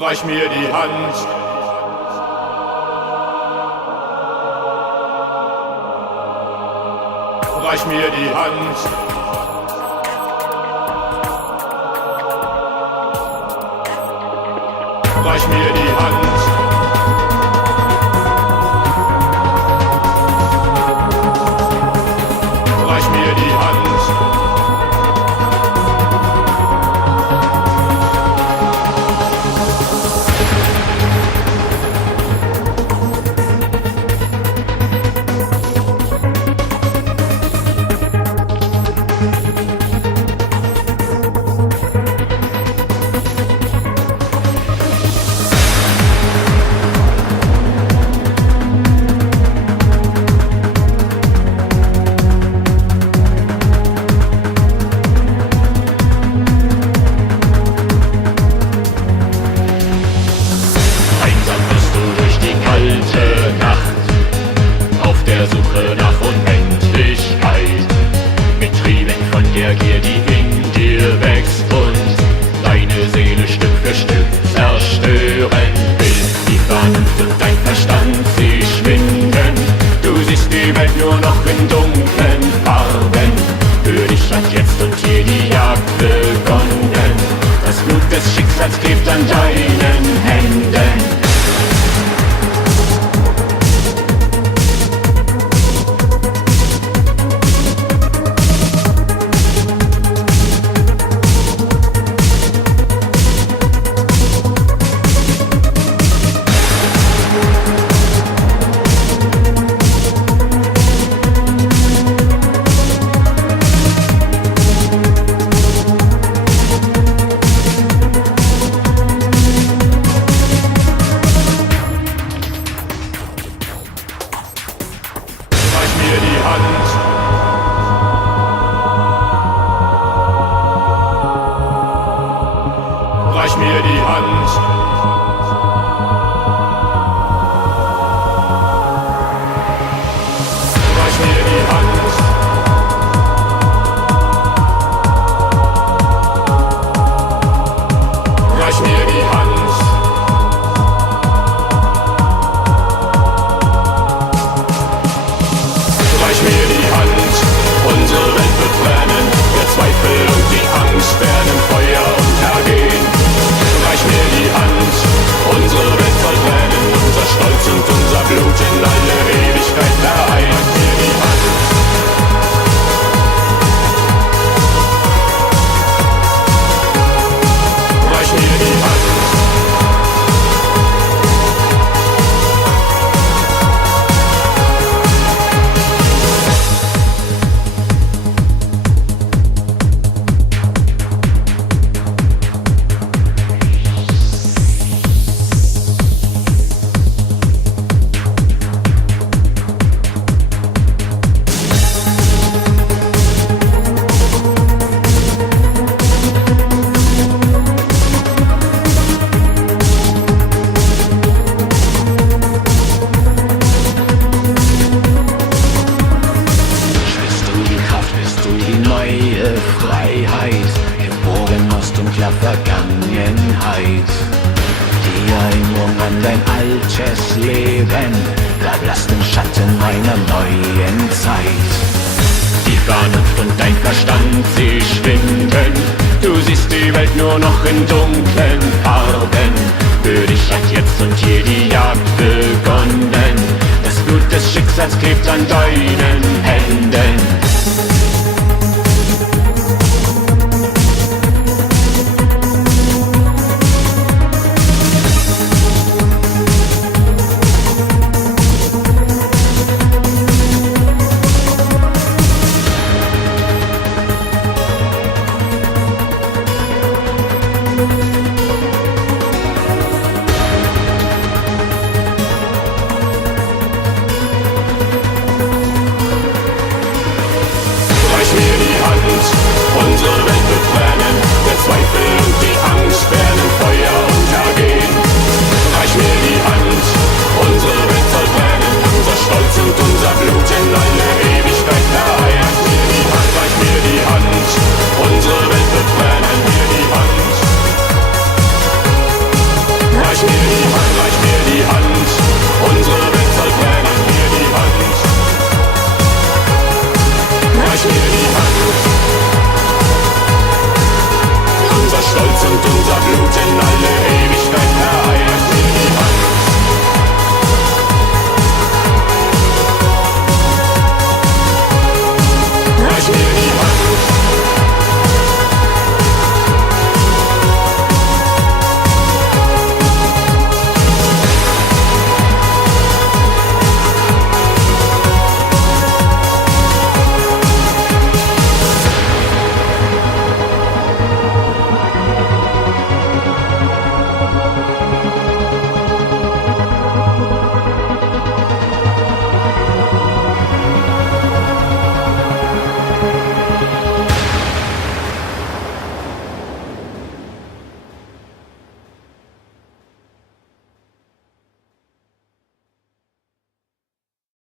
reich mir die Hand. Reich mir die Hand. Reich mir die Hand. Reich mir die Hand. Suche nach Unendlichkeit, getrieben von der Gier, die in dir wächst und deine Seele Stück für Stück zerstören will. Die Vernunft und dein Verstand, sie schwinden. Du siehst die Welt nur noch in dunklen Farben. Für dich hat jetzt und hier die Jagd begonnen. Das Blut des Schicksals klebt an deinen Händen. Reich mir die Hand. Reich mir die Hand. Reich mir die Hand. Reich mir die Hand. Unsere Welt wird brennen. Der Zweifel und die Angst werden im Feuer untergehen. Reich mir die Hand, unsere Welt soll brennen, unser Stolz und unser Blut in alle Ewigkeit vereint. Reich mir die Hand. Reich mir die Hand. Freiheit, geboren aus dunkler Vergangenheit. Die Erinnerung an dein altes Leben verblasst im Schatten einer neuen Zeit. Die Vernunft und dein Verstand, sie schwinden. Du siehst die Welt nur noch in dunklen Farben. Für dich hat jetzt und hier die Jagd begonnen. Das Blut des Schicksals klebt an deinen